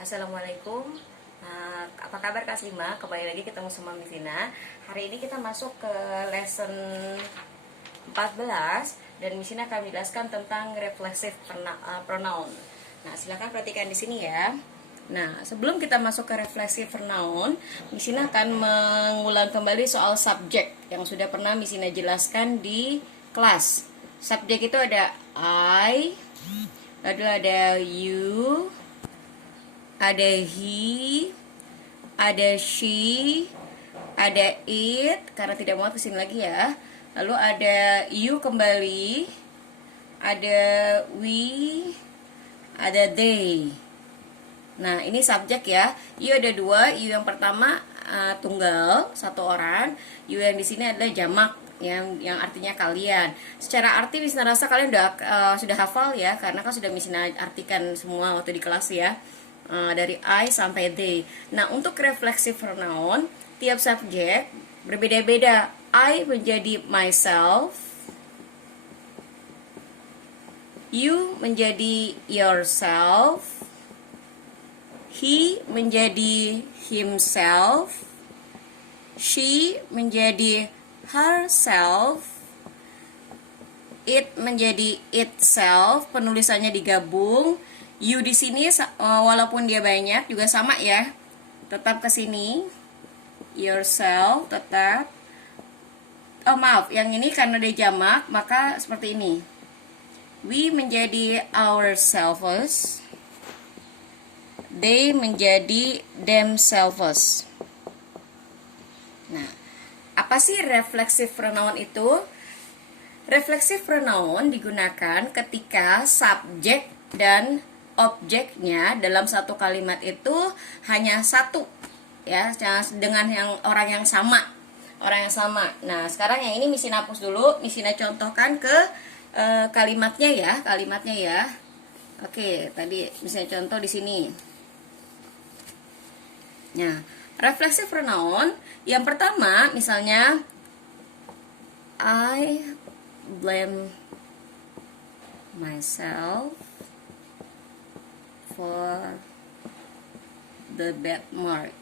Assalamualaikum. Apa kabar Kak Sima? Kembali lagi ketemu sama Miss Ina. Hari ini kita masuk ke lesson 14 dan Miss Ina akan menjelaskan tentang reflexive pronoun. Nah, silakan perhatikan di sini ya. Nah, sebelum kita masuk ke reflexive pronoun, Miss Ina akan mengulang kembali soal subjek yang sudah pernah Miss Ina jelaskan di kelas. Subjek itu ada I, lalu ada you, ada he, ada she, ada it, karena tidak mau kesini lagi ya. Lalu ada you kembali, ada we, ada they. Nah, ini subjek ya. You ada dua, you yang pertama tunggal, satu orang. You yang di sini adalah jamak, yang artinya kalian. Secara arti Miss Ina rasa kalian sudah hafal ya, karena kan sudah Miss Ina artikan semua waktu di kelas ya. Dari I sampai they. Nah, untuk reflexive pronoun, tiap subjek berbeda-beda. I menjadi myself, you menjadi yourself, he menjadi himself, she menjadi herself, it menjadi itself, penulisannya digabung. You di sini walaupun dia banyak juga sama ya. Tetap ke sini. Yourself tetap. Oh maaf, yang ini karena dia jamak maka seperti ini. We menjadi ourselves. They menjadi themselves. Nah, apa sih reflexive pronoun itu? Reflexive pronoun digunakan ketika subjek dan objeknya dalam satu kalimat itu hanya satu ya, dengan orang yang sama. Nah, sekarang yang ini Miss Ina hapus dulu, Miss Ina contohkan ke kalimatnya ya. Oke, tadi Miss Ina contoh di sini. Nah, reflexive pronoun yang pertama misalnya I blame myself for the bad mark.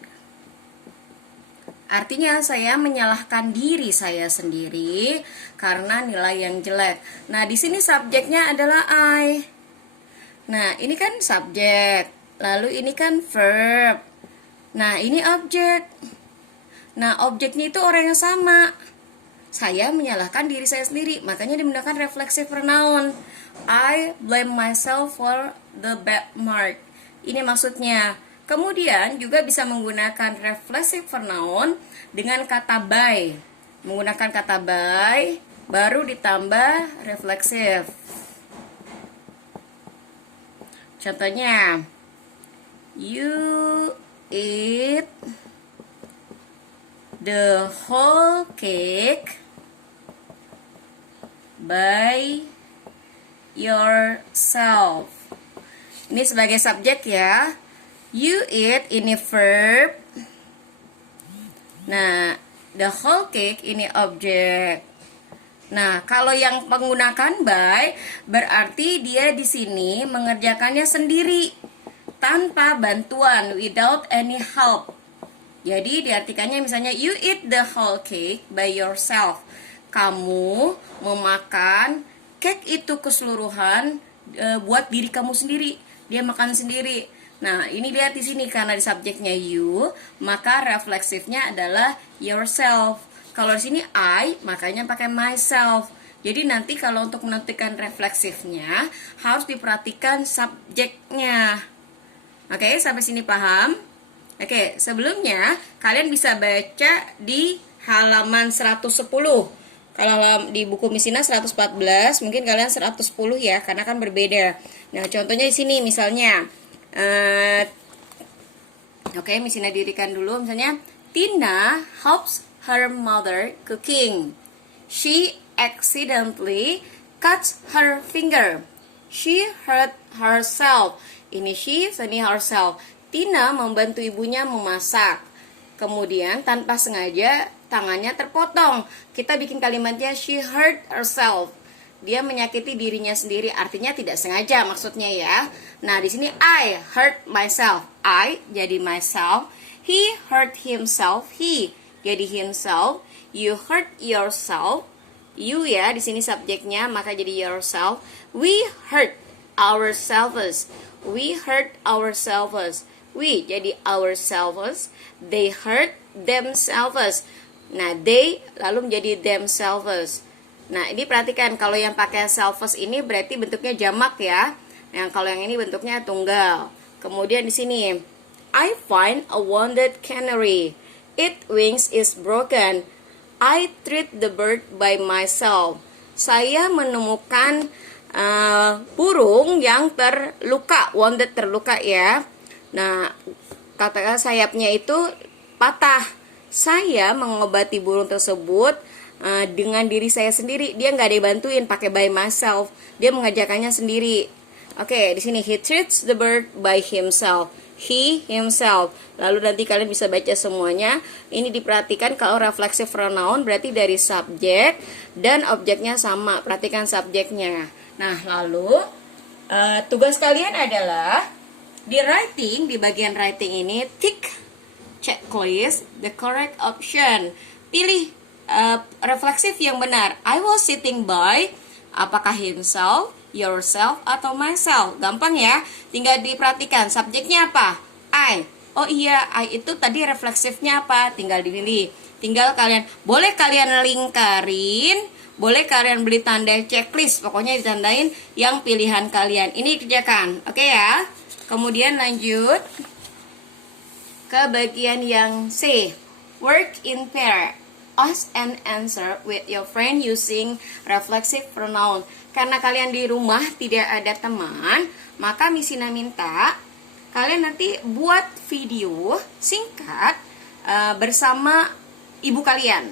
Artinya saya menyalahkan diri saya sendiri karena nilai yang jelek. Nah, di sini subjeknya adalah I. Nah, ini kan subjek. Lalu ini kan verb. Nah, ini objek. Nah, objeknya itu orang yang sama. Saya menyalahkan diri saya sendiri, makanya digunakan reflexive pronoun. I blame myself for the bad mark. Ini maksudnya. Kemudian juga bisa menggunakan reflexive pronoun dengan kata by. Menggunakan kata by, baru ditambah reflexive. Contohnya, you eat the whole cake by yourself. Ini sebagai subjek ya. You eat ini verb. Nah, the whole cake ini objek. Nah, kalau yang menggunakan by berarti dia di sini mengerjakannya sendiri tanpa bantuan, without any help. Jadi diartikannya misalnya you eat the whole cake by yourself. Kamu memakan cake itu keseluruhan buat diri kamu sendiri. Dia makan sendiri. Nah, ini lihat di sini karena di subjeknya you, maka refleksifnya adalah yourself. Kalau di sini I, makanya pakai myself. Jadi nanti kalau untuk menentukan refleksifnya harus diperhatikan subjeknya. Oke, sampai sini paham? Oke, sebelumnya kalian bisa baca di halaman 110. Kalau di buku Miss Ina 114, mungkin kalian 110 ya, karena kan berbeda. Nah, contohnya di sini misalnya, oke, Miss Ina dirikan dulu. Misalnya, Tina helps her mother cooking. She accidentally cuts her finger. She hurt herself. Ini she, ini herself. Tina membantu ibunya memasak. Kemudian tanpa sengaja tangannya terpotong. Kita bikin kalimatnya she hurt herself. dia menyakiti dirinya sendiri, artinya tidak sengaja maksudnya ya. Nah, di sini I hurt myself. I jadi myself. He hurt himself. He jadi himself. You hurt yourself. You ya, di sini subjeknya, maka jadi yourself. We hurt ourselves. We hurt ourselves. We jadi ourselves. They hurt themselves. Nah, they lalu menjadi themselves. Nah, ini perhatikan, kalau yang pakai selves ini berarti bentuknya jamak ya. Yang kalau yang ini bentuknya tunggal. Kemudian di sini, I find a wounded canary. Its wings is broken. I treat the bird by myself. Saya menemukan burung yang terluka, wounded terluka ya. Nah, kata sayapnya itu patah. Saya mengobati burung tersebut dengan diri saya sendiri. Dia nggak dibantuin pakai by myself. Dia mengajakannya sendiri. Oke, di sini he treats the bird by himself. He himself. Lalu nanti kalian bisa baca semuanya. Ini diperhatikan kalau reflexive pronoun berarti dari subjek dan objeknya sama. Perhatikan subjeknya. Nah, lalu tugas kalian adalah di writing, di bagian writing ini tick checklist the correct option. Pilih refleksif yang benar. I was sitting by, apakah himself, yourself, atau myself? Gampang ya. Tinggal diperhatikan subjeknya apa? I. Oh iya, I itu tadi refleksifnya apa? Tinggal dipilih. Tinggal kalian, boleh kalian lingkarin, boleh kalian beli tanda checklist. Pokoknya ditandain yang pilihan kalian. Ini kerjakan. Oke ya. Kemudian lanjut ke bagian yang C. Work in pair. Ask and answer with your friend using reflexive pronoun. Karena kalian di rumah tidak ada teman, maka Misina minta kalian nanti buat video singkat bersama ibu kalian.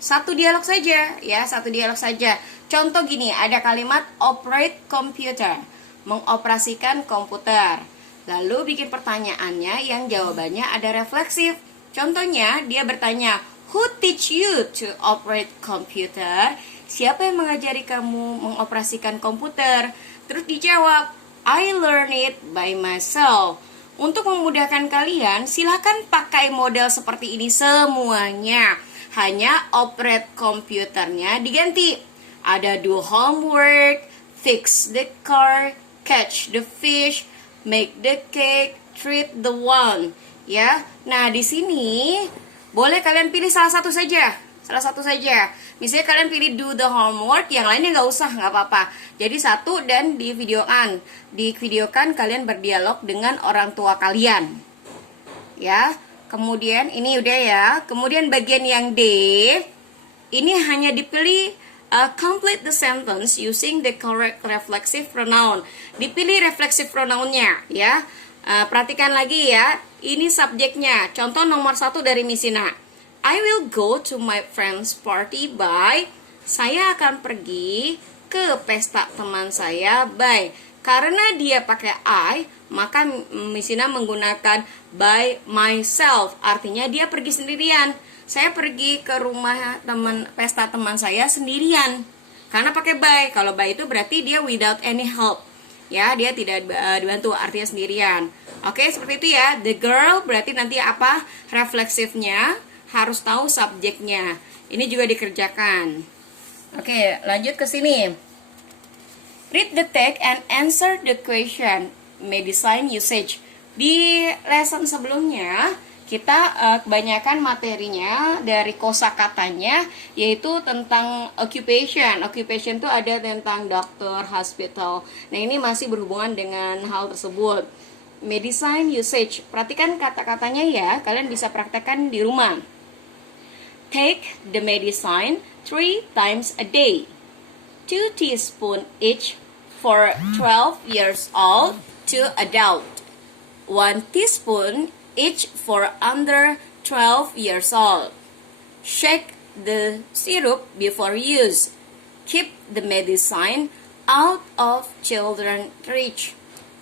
Satu dialog saja ya, satu dialog saja. Contoh gini, ada kalimat operate computer, mengoperasikan komputer. Lalu bikin pertanyaannya yang jawabannya ada refleksif. Contohnya dia bertanya, who teach you to operate computer? Siapa yang mengajari kamu mengoperasikan komputer? Terus dijawab, I learn it by myself. Untuk memudahkan kalian, silahkan pakai model seperti ini semuanya. Hanya operate komputernya diganti. Ada do homework, fix the car, catch the fish, make the cake, treat the one. Ya, nah di sini boleh kalian pilih salah satu saja. Salah satu saja. Misalnya kalian pilih do the homework, yang lainnya nggak usah, nggak apa-apa. Jadi satu dan divideokan. Divideokan kalian berdialog dengan orang tua kalian. Ya, kemudian ini udah ya. Kemudian bagian yang D, ini hanya dipilih complete the sentence using the correct reflexive pronoun. Dipilih reflexive pronounnya ya. Perhatikan lagi ya. Ini subjeknya. Contoh nomor 1 dari Misina. I will go to my friend's party by. Saya akan pergi ke pesta teman saya by. Karena dia pakai I, maka Misina menggunakan by myself. Artinya dia pergi sendirian. Saya pergi ke rumah pesta teman saya sendirian. Karena pakai by. Kalau by itu berarti dia without any help. Ya, dia tidak dibantu, artinya sendirian. Oke, seperti itu ya. The girl berarti nanti apa? Refleksifnya harus tahu subjeknya. Ini juga dikerjakan. Oke, lanjut ke sini. Read the text and answer the question. Medicine usage. Di lesson sebelumnya kita kebanyakan materinya dari kosakatanya yaitu tentang occupation. Occupation itu ada tentang dokter, hospital. Nah, ini masih berhubungan dengan hal tersebut. Medicine usage. Perhatikan kata-katanya ya, kalian bisa praktekkan di rumah. Take the medicine 3 times a day. 2 teaspoons each for 12 years old to adult. 1 teaspoon each for under 12 years old. Shake the syrup before use. Keep the medicine out of children's reach.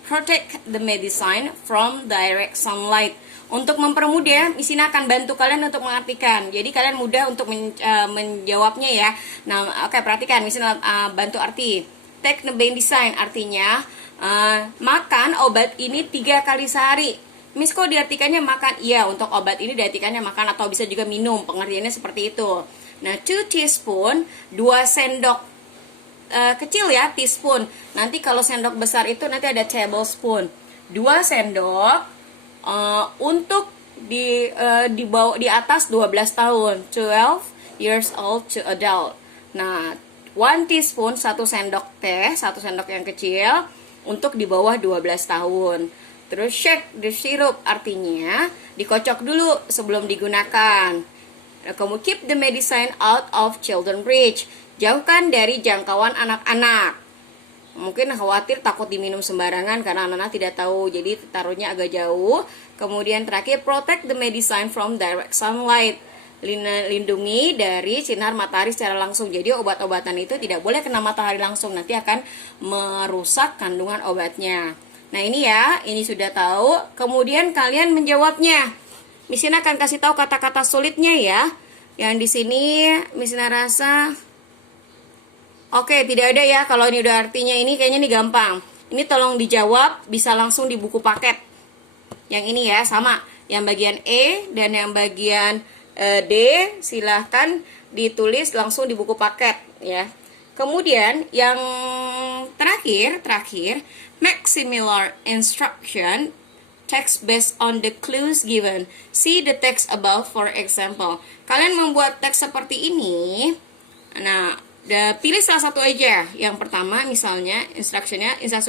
protect the medicine from direct sunlight. Untuk mempermudah, di sini akan bantu kalian untuk mengartikan. Jadi kalian mudah untuk menjawabnya ya. Nah, oke, perhatikan. Misalnya bantu arti. Take the medicine artinya makan obat ini 3 kali sehari. Miss, kok diartikannya makan? Iya, untuk obat ini diartikannya makan atau bisa juga minum. Pengertiannya seperti itu. Nah, 2 teaspoon, 2 sendok kecil ya, teaspoon. Nanti kalau sendok besar itu nanti ada tablespoon. 2 sendok untuk dibawa di atas 12 tahun, 12 years old to adult. Nah, 1 teaspoon, 1 sendok teh, 1 sendok yang kecil untuk di bawah 12 tahun. Terus shake the syrup artinya dikocok dulu sebelum digunakan. Kamu keep the medicine out of children reach. Jauhkan dari jangkauan anak-anak. Mungkin khawatir takut diminum sembarangan karena anak-anak tidak tahu, jadi taruhnya agak jauh. Kemudian terakhir, protect the medicine from direct sunlight. Lindungi dari sinar matahari secara langsung. Jadi obat-obatan itu tidak boleh kena matahari langsung, nanti akan merusak kandungan obatnya. Nah ini ya, ini sudah tahu. Kemudian kalian menjawabnya. Miss Ina akan kasih tahu kata-kata sulitnya ya. Yang di sini Miss Ina rasa oke, tidak ada ya. Kalau ini udah artinya ini kayaknya ini gampang. Ini tolong dijawab, bisa langsung di buku paket. Yang ini ya, sama. Yang bagian E dan yang bagian D silahkan ditulis langsung di buku paket ya. Kemudian yang terakhir, make similar instruction text based on the clues given. See the text above for example. Kalian membuat teks seperti ini. Nah, pilih salah satu aja. Yang pertama misalnya instruksi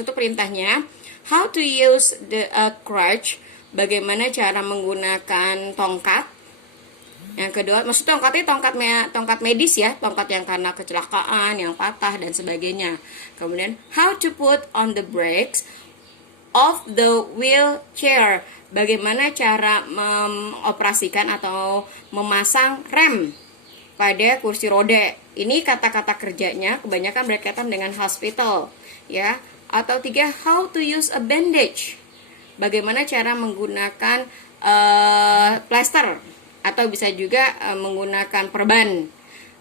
itu perintahnya, how to use the crutch, bagaimana cara menggunakan tongkat. Yang kedua, maksud tongkatnya tongkat medis ya, tongkat yang karena kecelakaan, yang patah dan sebagainya. Kemudian how to put on the brakes of the wheelchair, bagaimana cara mengoperasikan atau memasang rem pada kursi roda. Ini kata-kata kerjanya kebanyakan berkaitan dengan hospital ya. Atau 3, how to use a bandage, bagaimana cara menggunakan plaster atau bisa juga menggunakan perban.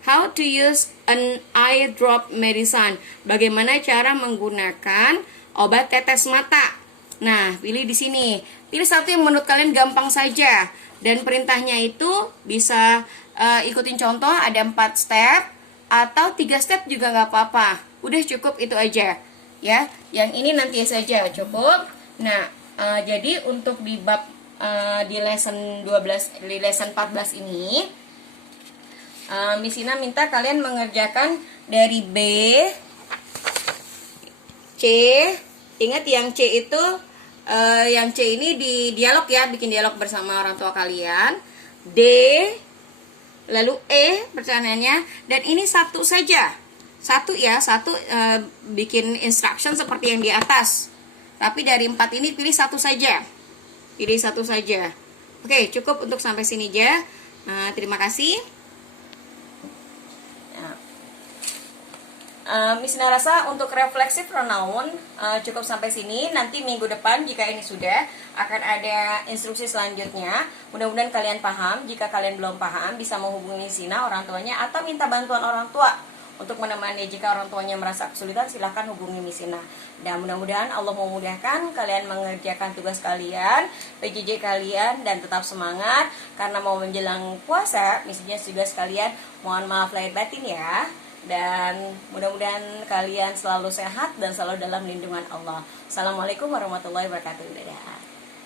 How to use an eye drop medicine, bagaimana cara menggunakan obat tetes mata. Nah, pilih di sini. Pilih satu yang menurut kalian gampang saja. Dan perintahnya itu bisa ikutin contoh, ada 4 step atau 3 step juga nggak apa-apa. Udah cukup itu aja ya. Yang ini nanti saja cukup. Nah, jadi untuk di bab di lesson 12, di lesson 14 ini Miss Ina minta kalian mengerjakan dari B, C. Ingat yang C itu yang C ini di dialog ya, bikin dialog bersama orang tua kalian. D, lalu E pertanyaannya, dan ini satu saja. Satu ya, bikin instruction seperti yang di atas. Tapi dari 4 ini pilih satu saja. Pilih satu saja. Oke, cukup untuk sampai sini aja. Terima kasih. Miss Ina rasa untuk refleksif pronoun cukup sampai sini. Nanti minggu depan jika ini sudah akan ada instruksi selanjutnya. Mudah-mudahan kalian paham. Jika kalian belum paham bisa menghubungi Miss Ina, orang tuanya, atau minta bantuan orang tua untuk menemani. Jika orang tuanya merasa kesulitan silahkan hubungi Miss Ina. Dan mudah-mudahan Allah memudahkan kalian mengerjakan tugas kalian, PJJ kalian, dan tetap semangat karena mau menjelang puasa. Miss Ina juga sekalian mohon maaf lahir batin ya. Dan mudah-mudahan kalian selalu sehat dan selalu dalam lindungan Allah. Assalamualaikum warahmatullahi wabarakatuh. Dadah.